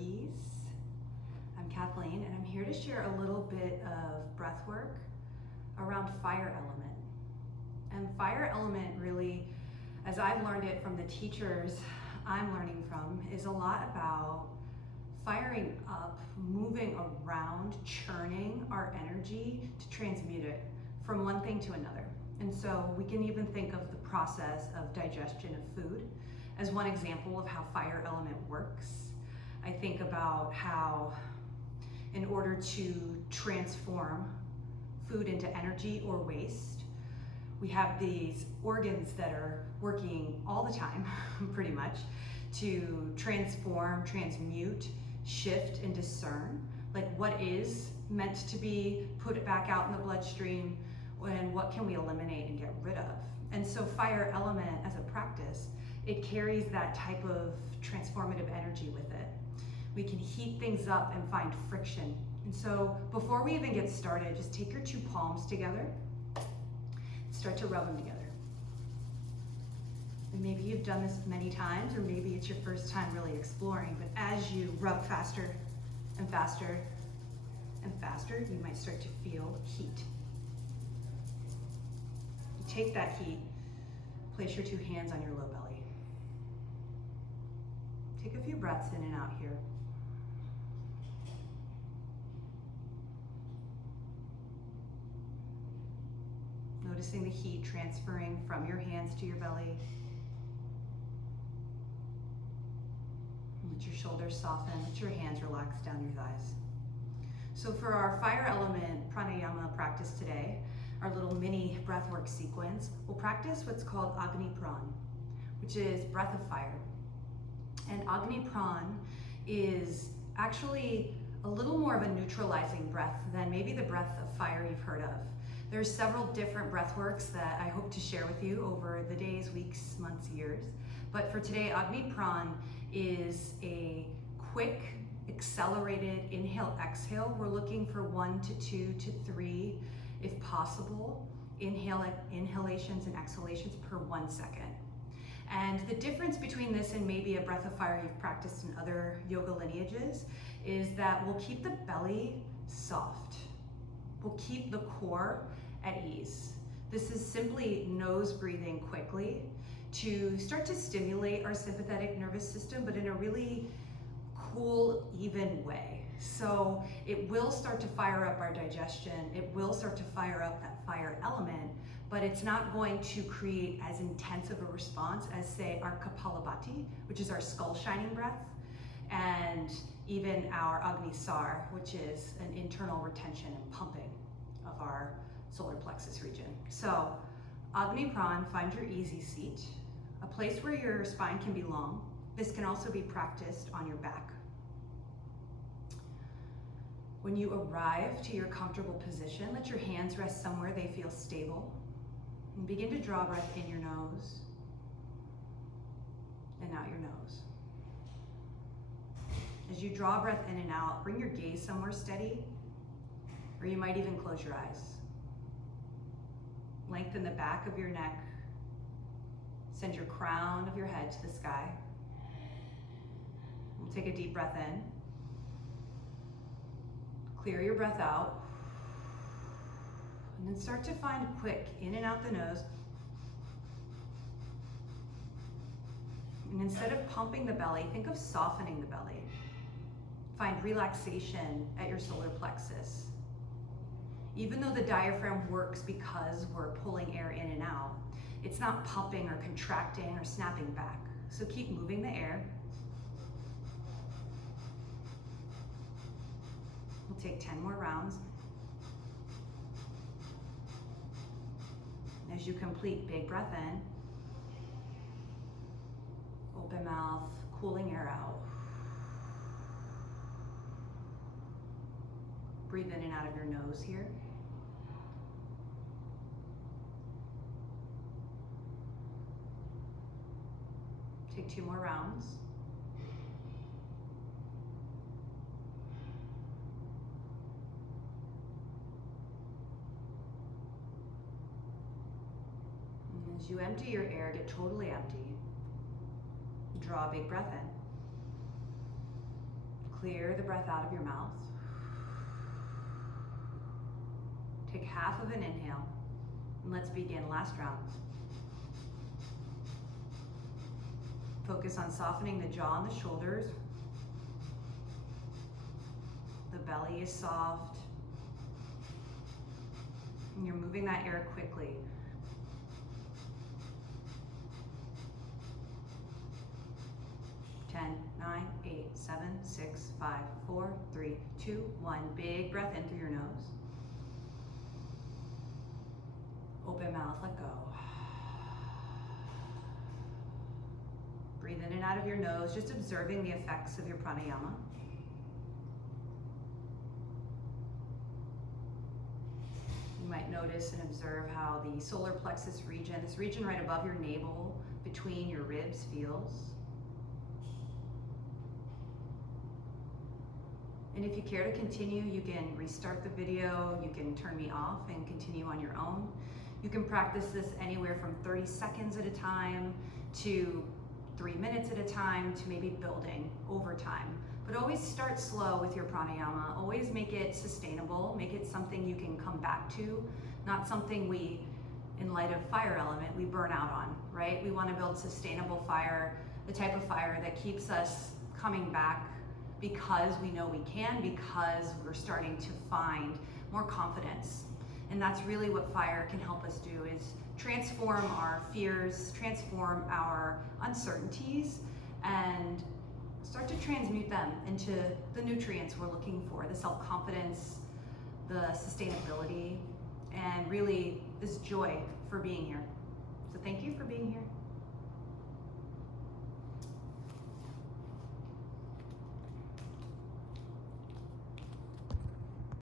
yogis. I'm Kathleen, and I'm here to share a little bit of breath work around fire element. And fire element really, as I've learned it from the teachers I'm learning from, is a lot about firing up, moving around, churning our energy to transmute it from one thing to another. And so we can even think of the process of digestion of food as one example of how fire element works. I think about how in order to transform food into energy or waste, we have these organs that are working all the time, pretty much, to transform, transmute, shift, and discern, like what is meant to be put back out in the bloodstream, and what can we eliminate and get rid of. And so fire element as a practice, it carries that type of transformative energy with it. We can heat things up and find friction. And so before we even get started, just take your two palms together, start to rub them together. And maybe you've done this many times, or maybe it's your first time really exploring, but as you rub faster and faster and faster, you might start to feel heat. You take that heat, place your two hands on your low belly. Take a few breaths in and out here. Noticing the heat transferring from your hands to your belly. Let your shoulders soften, let your hands relax down your thighs. So for our fire element pranayama practice today, our little mini breathwork sequence, we'll practice what's called Agni Pran, which is breath of fire. And Agni Pran is actually a little more of a neutralizing breath than maybe the breath of fire you've heard of. There's several different breathworks that I hope to share with you over the days, weeks, months, years. But for today, Agni Pran is a quick, accelerated inhale-exhale. We're looking for 1 to 2 to 3, if possible, inhalations and exhalations per 1 second. And the difference between this and maybe a breath of fire you've practiced in other yoga lineages is that we'll keep the belly soft. We'll keep the core at ease. This is simply nose breathing quickly to start to stimulate our sympathetic nervous system, but in a really cool, even way. So it will start to fire up our digestion. It will start to fire up that fire element, but it's not going to create as intense of a response as, say, our Kapalabhati, which is our skull shining breath, and even our Agni Sar, which is an internal retention and pumping of our solar plexus region. So Agni Pran, find your easy seat, a place where your spine can be long. This can also be practiced on your back. When you arrive to your comfortable position, let your hands rest somewhere they feel stable. And begin to draw breath in your nose and out your nose. As you draw breath in and out, bring your gaze somewhere steady, or you might even close your eyes. Lengthen the back of your neck. Send your crown of your head to the sky. We'll take a deep breath in. Clear your breath out. And then start to find quick in and out the nose. And instead of pumping the belly, think of softening the belly. Find relaxation at your solar plexus. Even though the diaphragm works because we're pulling air in and out, it's not pumping or contracting or snapping back. So keep moving the air. We'll take 10 more rounds. As you complete, big breath in. Open mouth, cooling air out. Breathe in and out of your nose here. Take 2 more rounds. And as you empty your air, get totally empty. Draw a big breath in. Clear the breath out of your mouth. Take half of an inhale, and let's begin. Last round. Focus on softening the jaw and the shoulders. The belly is soft. And you're moving that air quickly. Ten, 9, 8, 7, 6, 5, 4, 3, 2, 1. Big breath in through your nose. Open mouth, let go. Breathe in and out of your nose, just observing the effects of your pranayama. You might notice and observe how the solar plexus region, this region right above your navel, between your ribs, feels. And if you care to continue, you can restart the video, you can turn me off and continue on your own. You can practice this anywhere from 30 seconds at a time to 3 minutes at a time to maybe building over time. But always start slow with your pranayama. Always make it sustainable. Make it something you can come back to, not something we, in light of fire element, we burn out on, right? We want to build sustainable fire, the type of fire that keeps us coming back because we know we can, because we're starting to find more confidence. And that's really what fire can help us do, is transform our fears, transform our uncertainties, and start to transmute them into the nutrients we're looking for, the self-confidence, the sustainability, and really this joy for being here. So thank you for being here.